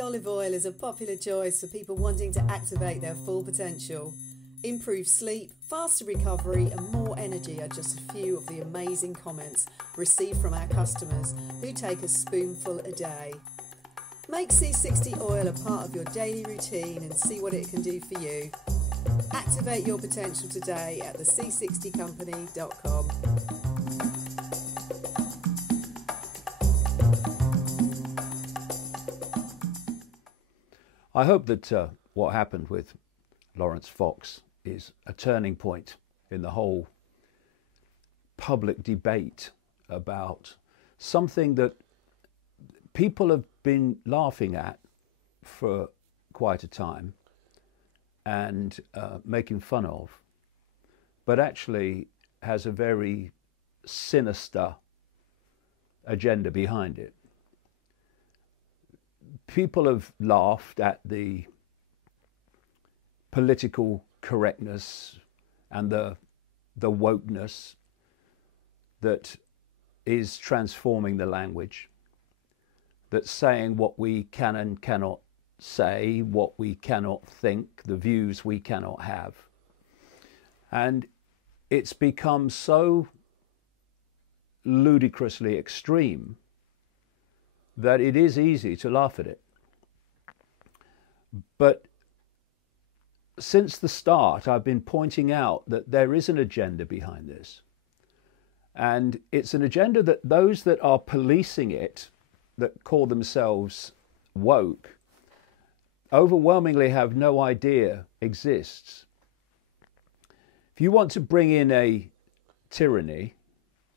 60 olive oil is a popular choice for people wanting to activate their full potential. Improved sleep, faster recovery and more energy are just a few of the amazing comments received from our customers who take a spoonful a day. Make C60 oil a part of your daily routine and see what it can do for you. Activate your potential today at thec60company.com. I hope that what happened with Laurence Fox is a turning point in the whole public debate about something that people have been laughing at for quite a time and making fun of, but actually has a very sinister agenda behind it. People have laughed at the political correctness and the wokeness that is transforming the language, that's saying what we can and cannot say, what we cannot think, the views we cannot have. And it's become so ludicrously extreme that it is easy to laugh at it. But since the start, I've been pointing out that there is an agenda behind this. And it's an agenda that those that are policing it, that call themselves woke, overwhelmingly have no idea exists. If you want to bring in a tyranny,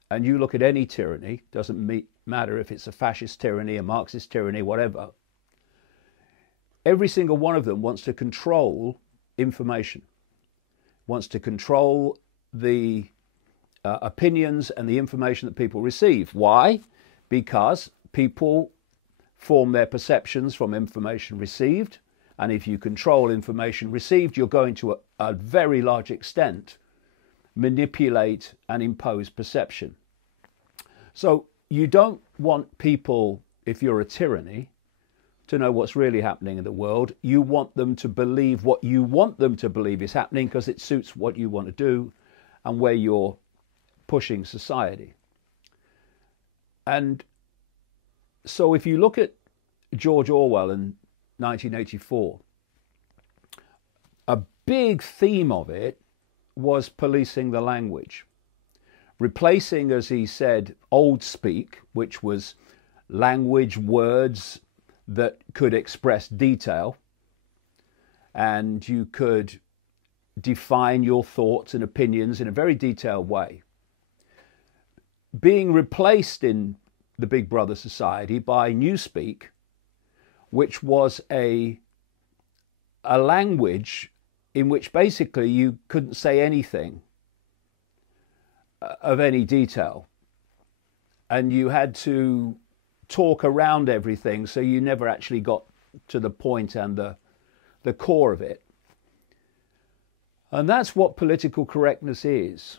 and you look at any tyranny, doesn't matter if it's a fascist tyranny, a Marxist tyranny, whatever, every single one of them wants to control information, wants to control the opinions and the information that people receive. Why? Because people form their perceptions from information received, and if you control information received, you're going to a very large extent manipulate and impose perception. So you don't want people, if you're a tyranny, to know what's really happening in the world. You want them to believe what you want them to believe is happening because it suits what you want to do and where you're pushing society. And so if you look at George Orwell in 1984, a big theme of it was policing the language, replacing, as he said, old speak, which was language, words that could express detail, and you could define your thoughts and opinions in a very detailed way, being replaced in the Big Brother society by Newspeak, which was a language in which basically you couldn't say anything of any detail, and you had to talk around everything, so you never actually got to the point and the core of it. And that's what political correctness is.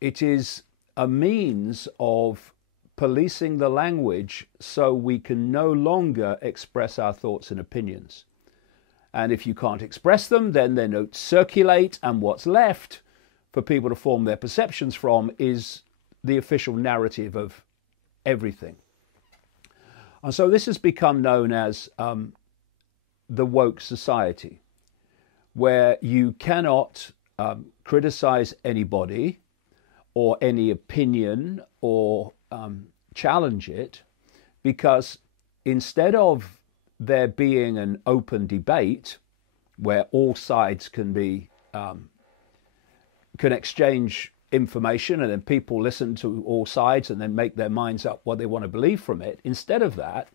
It is a means of policing the language so we can no longer express our thoughts and opinions. And if you can't express them, then they don't circulate, and what's left for people to form their perceptions from is the official narrative of everything. And so this has become known as the woke society, where you cannot criticize anybody or any opinion or challenge it, because instead of there being an open debate where all sides can be can exchange information and then people listen to all sides and then make their minds up what they want to believe from it, instead of that,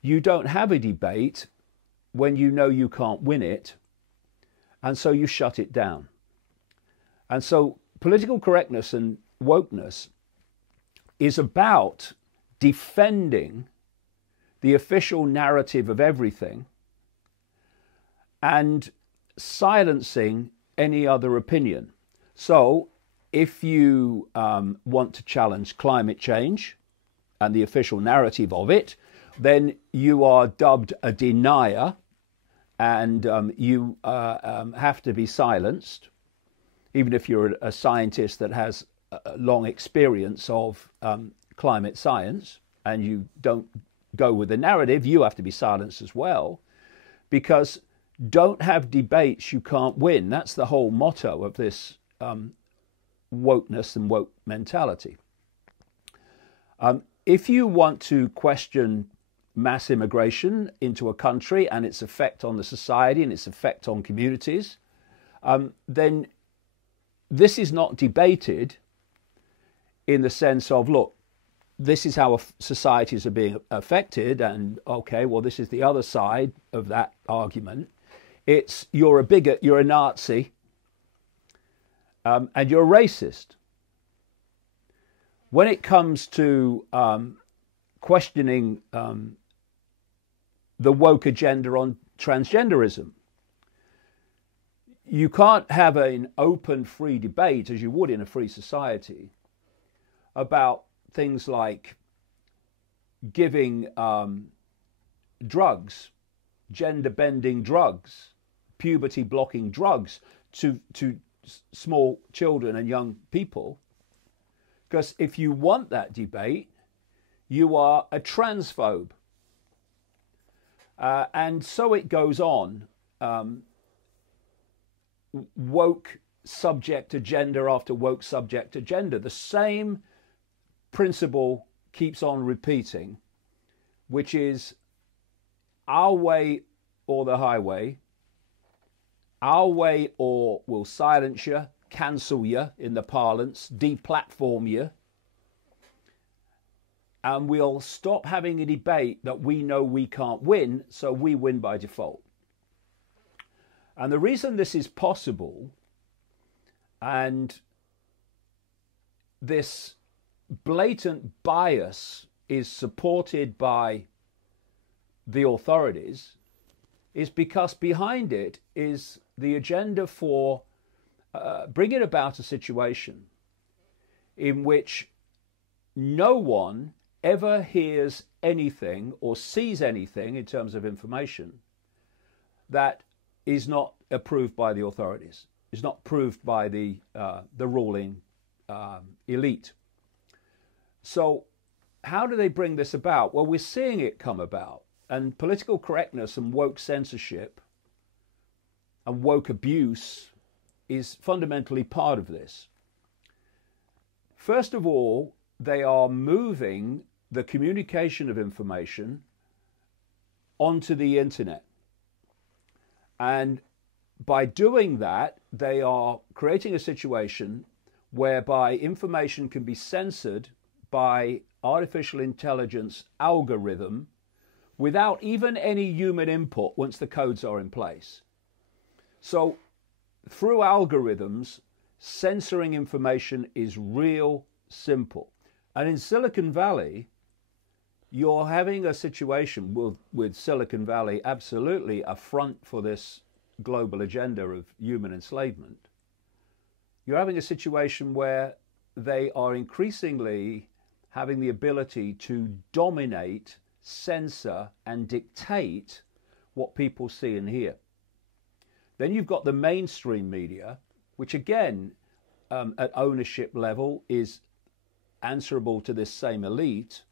you don't have a debate when you know you can't win it, and so you shut it down. And so political correctness and wokeness is about defending the official narrative of everything and silencing any other opinion. So if you want to challenge climate change and the official narrative of it, then you are dubbed a denier, and you have to be silenced, even if you're a scientist that has a long experience of climate science, and you don't go with the narrative, you have to be silenced as well, because don't have debates you can't win. That's the whole motto of this wokeness and woke mentality. If you want to question mass immigration into a country and its effect on the society and its effect on communities, then this is not debated in the sense of, look, this is how societies are being affected, and okay, well, this is the other side of that argument. It's you're a bigot, you're a Nazi, and you're a racist. When it comes to questioning the woke agenda on transgenderism, you can't have an open, free debate, as you would in a free society, about things like giving drugs, gender-bending drugs, puberty-blocking drugs to small children and young people. Because if you want that debate, you are a transphobe. And so it goes on. Woke subject agenda after woke subject agenda. The same principle keeps on repeating, which is our way or the highway, our way or we'll silence you, cancel you in the parlance, deplatform you, and we'll stop having a debate that we know we can't win, so we win by default. And the reason this is possible, and this blatant bias is supported by the authorities, is because behind it is the agenda for bringing about a situation in which no one ever hears anything or sees anything in terms of information that is not approved by the authorities, is not approved by the ruling elite. So how do they bring this about? Well, we're seeing it come about. And political correctness and woke censorship and woke abuse is fundamentally part of this. First of all, they are moving the communication of information onto the internet. And by doing that, they are creating a situation whereby information can be censored by artificial intelligence algorithm without even any human input once the codes are in place. So through algorithms, censoring information is real simple. And in Silicon Valley, you're having a situation with Silicon Valley absolutely a front for this global agenda of human enslavement. You're having a situation where they are increasingly having the ability to dominate, censor, and dictate what people see and hear. Then you've got the mainstream media, which again, at ownership level, is answerable to this same elite,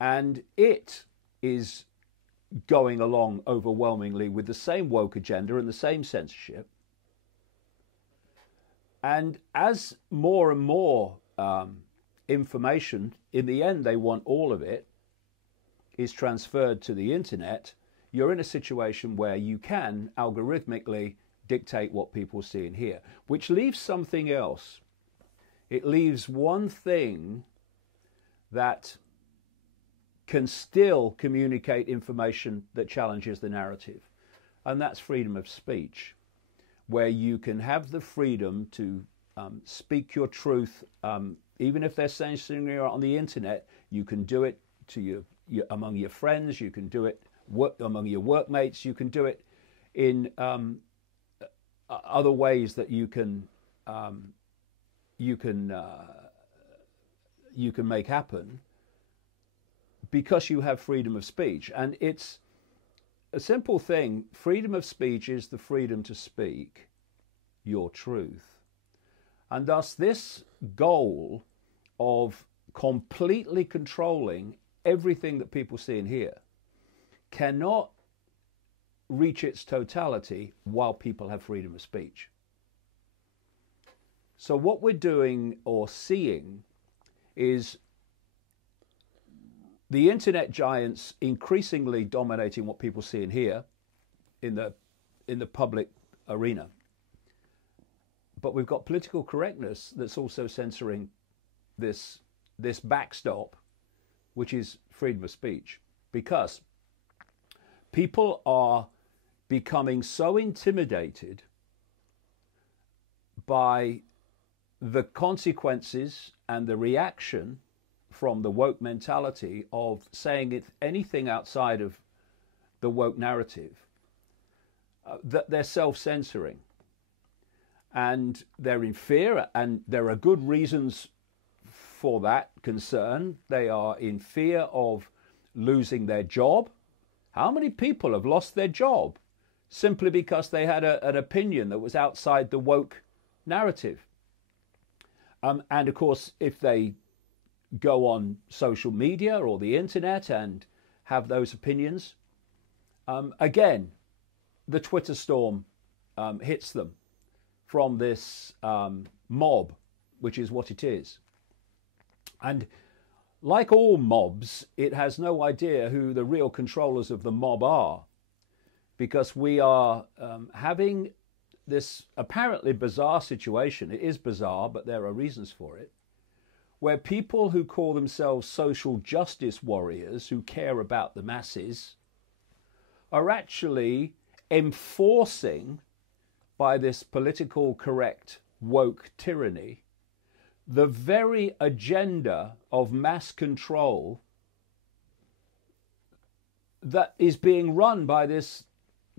and it is going along overwhelmingly with the same woke agenda and the same censorship. And as more and more information, in the end they want all of it, is transferred to the internet, you're in a situation where you can algorithmically dictate what people see and hear, which leaves something else. It leaves one thing that can still communicate information that challenges the narrative, and that's freedom of speech, where you can have the freedom to speak your truth, even if they're censoring you on the internet. You can do it to among your friends, you can do it among your workmates, you can do it in other ways that you can make happen. because you have freedom of speech. And it's a simple thing. Freedom of speech is the freedom to speak your truth. And thus this goal of completely controlling everything that people see and hear cannot reach its totality while people have freedom of speech. So what we're doing or seeing is the internet giants increasingly dominating what people see and hear in the public arena. But we've got political correctness that's also censoring this backstop, which is freedom of speech, because people are becoming so intimidated by the consequences and the reaction from the woke mentality of saying anything outside of the woke narrative, that they're self-censoring. And they're in fear, and there are good reasons for that concern. They are in fear of losing their job. How many people have lost their job simply because they had an opinion that was outside the woke narrative? And of course, if they go on social media or the internet and have those opinions, again, the Twitter storm hits them from this mob, which is what it is. And like all mobs, it has no idea who the real controllers of the mob are, because we are having this apparently bizarre situation. It is bizarre, but there are reasons for it, where people who call themselves social justice warriors, who care about the masses, are actually enforcing, by this political correct woke tyranny, the very agenda of mass control that is being run by this,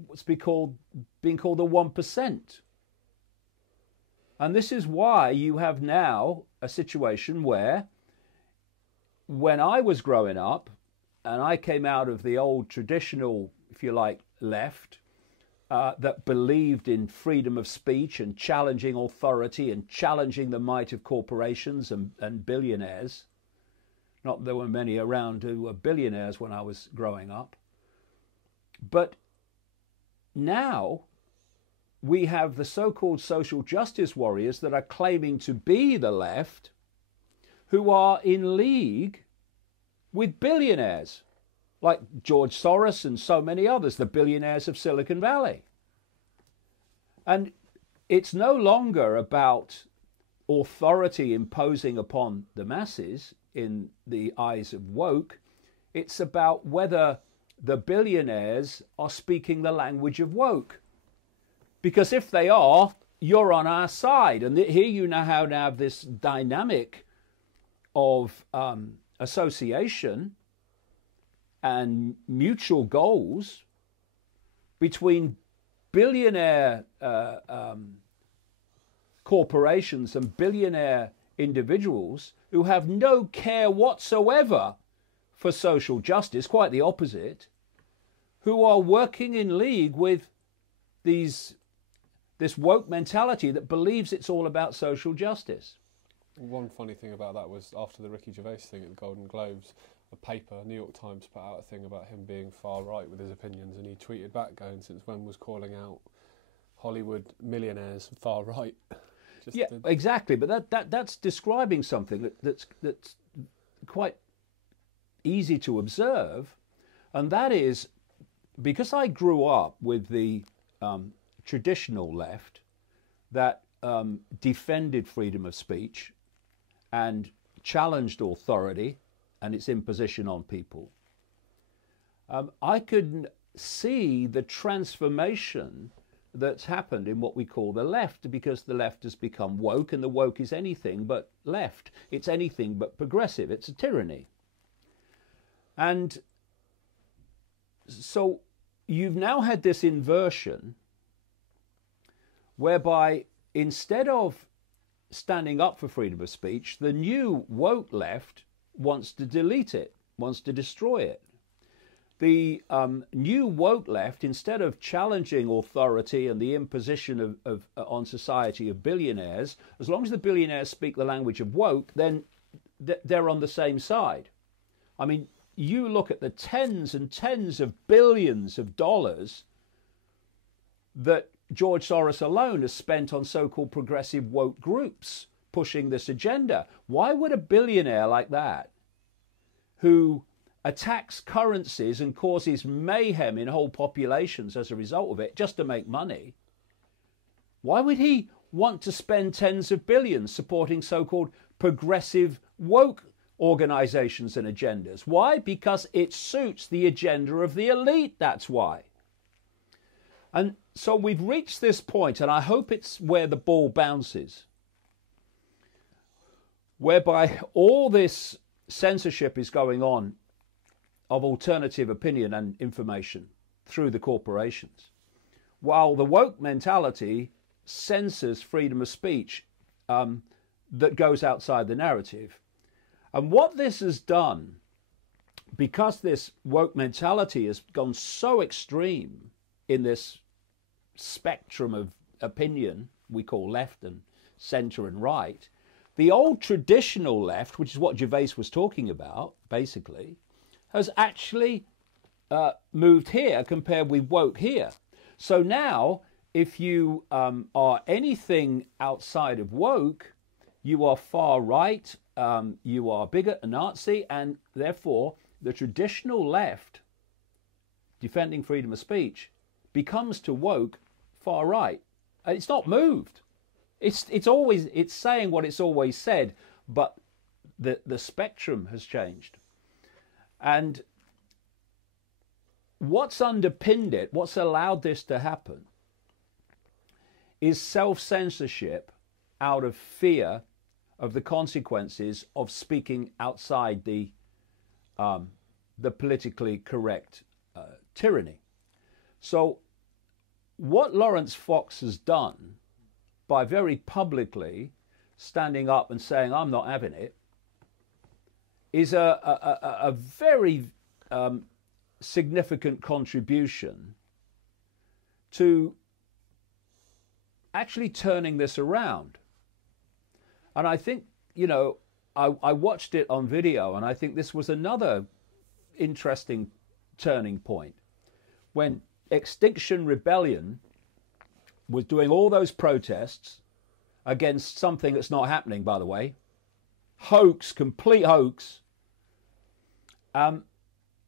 what's being called the 1%. And this is why you have now a situation where, when I was growing up and I came out of the old traditional, if you like, left, that believed in freedom of speech and challenging authority and challenging the might of corporations and billionaires. Not that there were many around who were billionaires when I was growing up. But now we have the so-called social justice warriors that are claiming to be the left, who are in league with billionaires, like George Soros and so many others, the billionaires of Silicon Valley. And it's no longer about authority imposing upon the masses in the eyes of woke. It's about whether the billionaires are speaking the language of woke. Because if they are, you're on our side. And here you now have this dynamic of association and mutual goals between billionaire corporations and billionaire individuals who have no care whatsoever for social justice, quite the opposite, who are working in league with this woke mentality that believes it's all about social justice. One funny thing about that was, after the Ricky Gervais thing at the Golden Globes, a paper, New York Times, put out a thing about him being far right with his opinions, and he tweeted back going, since when was calling out Hollywood millionaires far right? Exactly. But that's describing something that's quite easy to observe, and that is, because I grew up with the traditional left that defended freedom of speech and challenged authority and its imposition on people, I could see the transformation that's happened in what we call the left, because the left has become woke, and the woke is anything but left. It's anything but progressive. It's a tyranny. And so you've now had this inversion whereby, instead of standing up for freedom of speech, the new woke left wants to delete it, wants to destroy it. The new woke left, instead of challenging authority and the imposition on society of billionaires, as long as the billionaires speak the language of woke, then they're on the same side. I mean, you look at the tens and tens of billions of dollars that George Soros alone has spent on so-called progressive woke groups pushing this agenda. Why would a billionaire like that, who attacks currencies and causes mayhem in whole populations as a result of it, just to make money, why would he want to spend tens of billions supporting so-called progressive woke organizations and agendas? Why? Because it suits the agenda of the elite, that's why. And so we've reached this point, and I hope it's where the ball bounces, whereby all this censorship is going on of alternative opinion and information through the corporations, while the woke mentality censors freedom of speech that goes outside the narrative. And what this has done, because this woke mentality has gone so extreme in this spectrum of opinion we call left and centre and right, the old traditional left, which is what Gervais was talking about, basically, has actually moved here compared with woke here. So now, if you are anything outside of woke, you are far right, you are bigot, a Nazi, and therefore the traditional left, defending freedom of speech, becomes to woke far right. And it's not moved. It's saying what it's always said, but the spectrum has changed. And what's underpinned it, what's allowed this to happen, is self-censorship out of fear of the consequences of speaking outside the politically correct tyranny. So what Lawrence Fox has done by very publicly standing up and saying, I'm not having it, is a very significant contribution to actually turning this around. And I think, you know, I watched it on video, and I think this was another interesting turning point. When Extinction Rebellion was doing all those protests against something that's not happening, by the way, hoax, complete hoax, and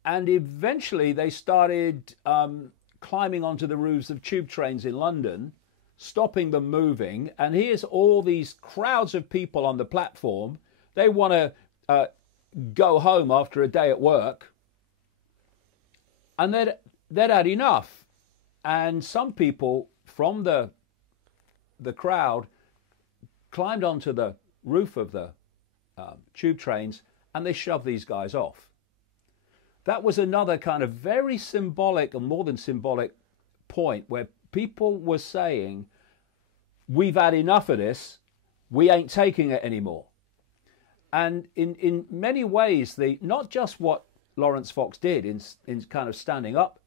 eventually they started climbing onto the roofs of tube trains in London, stopping them moving, and here's all these crowds of people on the platform. They want to go home after a day at work, and they'd had enough. And some people from the crowd climbed onto the roof of the tube trains, and they shoved these guys off. That was another kind of very symbolic, and more than symbolic, point where people were saying, we've had enough of this, we ain't taking it anymore. And in many ways, not just what Lawrence Fox did in kind of standing up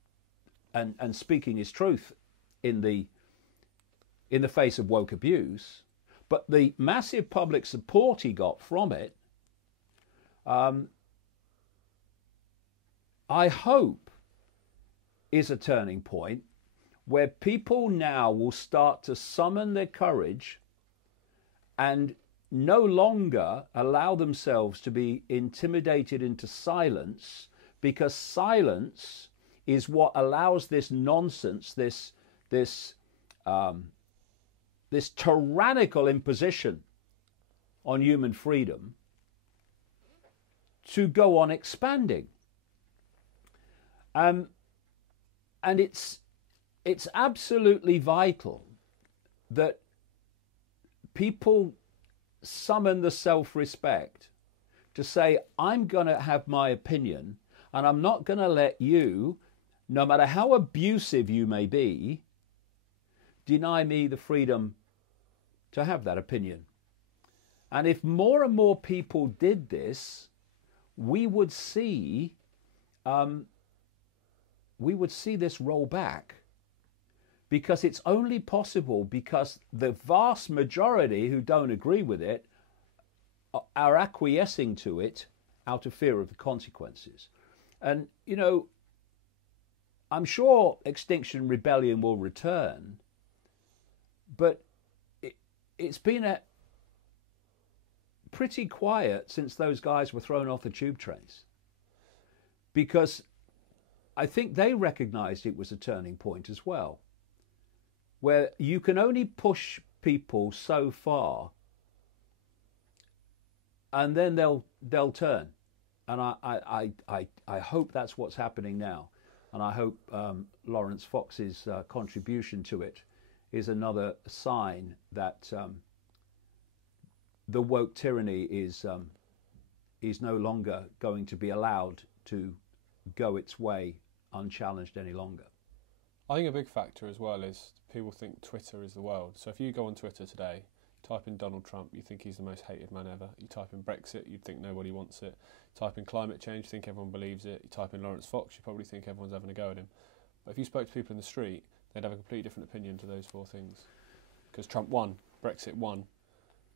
and speaking his truth in the face of woke abuse, but the massive public support he got from it, I hope is a turning point where people now will start to summon their courage and no longer allow themselves to be intimidated into silence, because silence is what allows this nonsense, this tyrannical imposition on human freedom to go on expanding. And it's absolutely vital that people summon the self-respect to say, I'm going to have my opinion, and I'm not going to let you, no matter how abusive you may be, deny me the freedom to have that opinion. And if more and more people did this, we would see this roll back, because it's only possible because the vast majority who don't agree with it are acquiescing to it out of fear of the consequences. And, you know, I'm sure Extinction Rebellion will return, but it's been pretty quiet since those guys were thrown off the tube trains, because I think they recognized it was a turning point as well, where you can only push people so far and then they'll turn. And I hope that's what's happening now. And I hope Lawrence Fox's contribution to it is another sign that the woke tyranny is no longer going to be allowed to go its way unchallenged any longer. I think a big factor as well is people think Twitter is the world. So if you go on Twitter today, type in Donald Trump, you think he's the most hated man ever. You type in Brexit, you'd think nobody wants it. Type in climate change, you think everyone believes it. You type in Lawrence Fox, you probably think everyone's having a go at him. But if you spoke to people in the street, they'd have a completely different opinion to those four things. Because Trump won, Brexit won.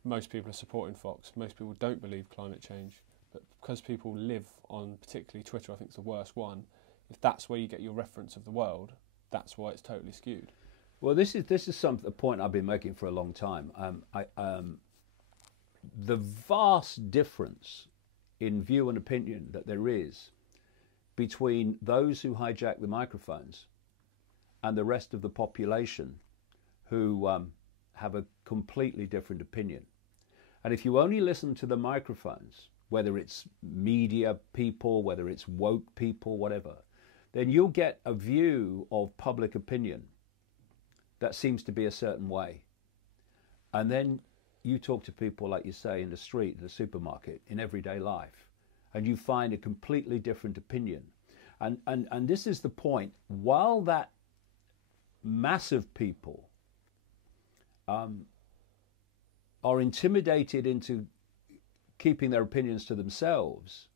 Most people are supporting Fox. Most people don't believe climate change. But because people live on particularly Twitter, I think it's the worst one, if that's where you get your reference of the world, that's why it's totally skewed. Well, this is a point I've been making for a long time. The vast difference in view and opinion that there is between those who hijack the microphones and the rest of the population who have a completely different opinion. And if you only listen to the microphones, whether it's media people, whether it's woke people, whatever, then you'll get a view of public opinion that seems to be a certain way. And then you talk to people, like you say, in the street, in the supermarket, in everyday life, and you find a completely different opinion. And this is the point. While that mass of people are intimidated into keeping their opinions to themselves,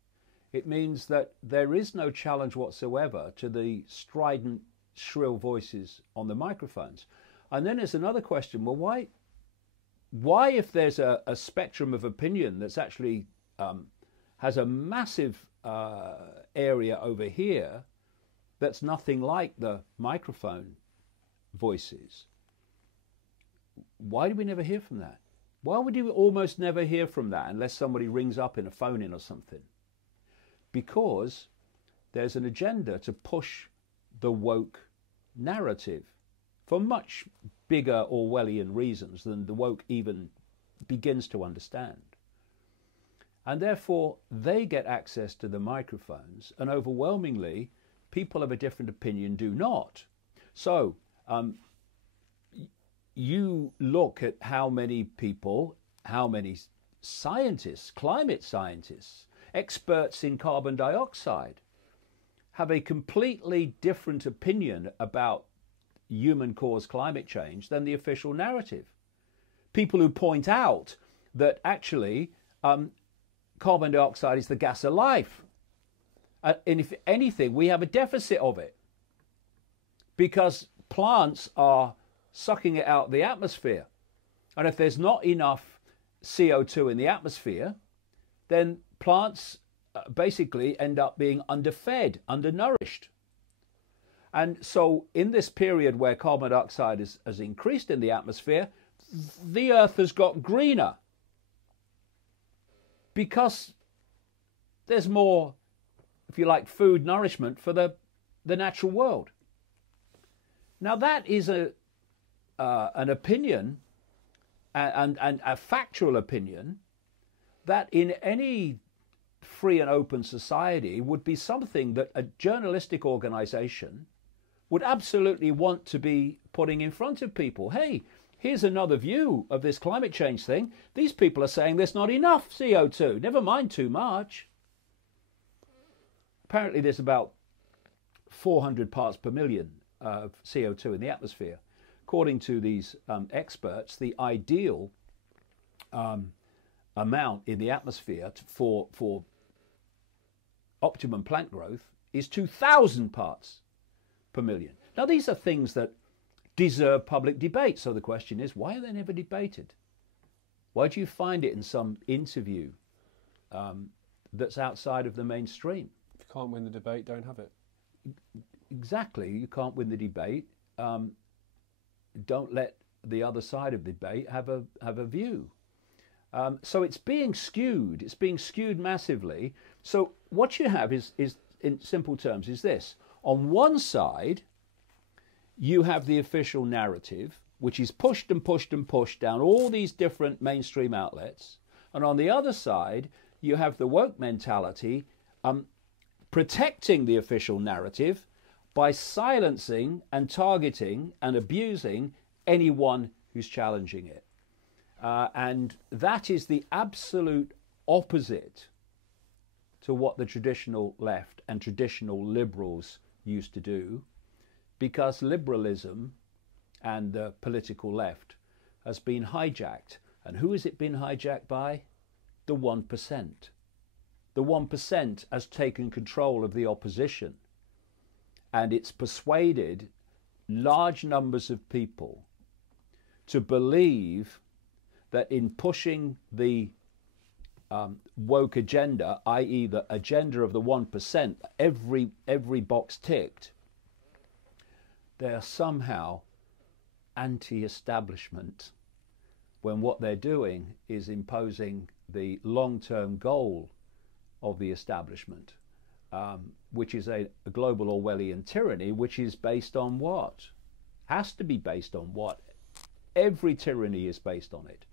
it means that there is no challenge whatsoever to the strident, shrill voices on the microphones. And then there's another question, well, why if there's a spectrum of opinion that's actually has a massive area over here that's nothing like the microphone voices, why do we never hear from that? Why would you almost never hear from that unless somebody rings up in a phone-in or something? Because there's an agenda to push the woke narrative for much bigger Orwellian reasons than the woke even begins to understand. And therefore, they get access to the microphones, and overwhelmingly, people of a different opinion do not. So, you look at how many people, how many scientists, climate scientists, experts in carbon dioxide, have a completely different opinion about human-caused climate change than the official narrative. People who point out that actually carbon dioxide is the gas of life. And if anything, we have a deficit of it because plants are sucking it out of the atmosphere. And if there's not enough CO2 in the atmosphere, then plants basically end up being underfed, undernourished. And so in this period where carbon dioxide has increased in the atmosphere, the earth has got greener because there's more, if you like, food nourishment for the natural world. Now that is an opinion and a factual opinion that in any free and open society would be something that a journalistic organization would absolutely want to be putting in front of people. Hey, here's another view of this climate change thing. These people are saying there's not enough CO2, never mind too much. Apparently there's about 400 parts per million of CO2 in the atmosphere. According to these experts, the ideal amount in the atmosphere for optimum plant growth is 2,000 parts per million. Now, these are things that deserve public debate. So the question is, why are they never debated? Why do you find it in some interview that's outside of the mainstream? If you can't win the debate, don't have it. Exactly. You can't win the debate. Don't let the other side of the debate have a view. So it's being skewed. It's being skewed massively. So what you have is in simple terms, is this. On one side, you have the official narrative, which is pushed and pushed and pushed down all these different mainstream outlets. And on the other side, you have the woke mentality protecting the official narrative by silencing and targeting and abusing anyone who's challenging it. And that is the absolute opposite to what the traditional left and traditional liberals used to do, because liberalism and the political left has been hijacked. And who has it been hijacked by? The 1%. The 1% has taken control of the opposition, and it's persuaded large numbers of people to believe that in pushing the woke agenda, i.e. the agenda of the 1%, every box ticked, they are somehow anti-establishment, when what they're doing is imposing the long-term goal of the establishment, which is a global Orwellian tyranny, which is based on what? Has to be based on what? Every tyranny is based on it.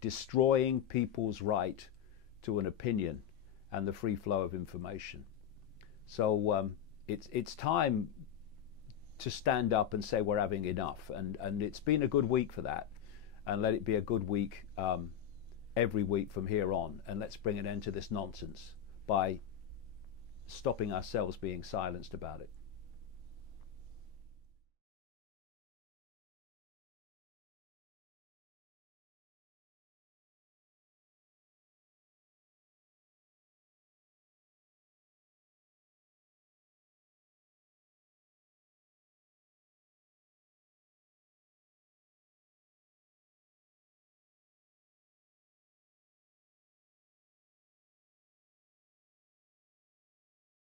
Destroying people's right to an opinion and the free flow of information. So it's time to stand up and say we're having enough, and it's been a good week for that, and let it be a good week every week from here on, and let's bring an end to this nonsense by stopping ourselves being silenced about it.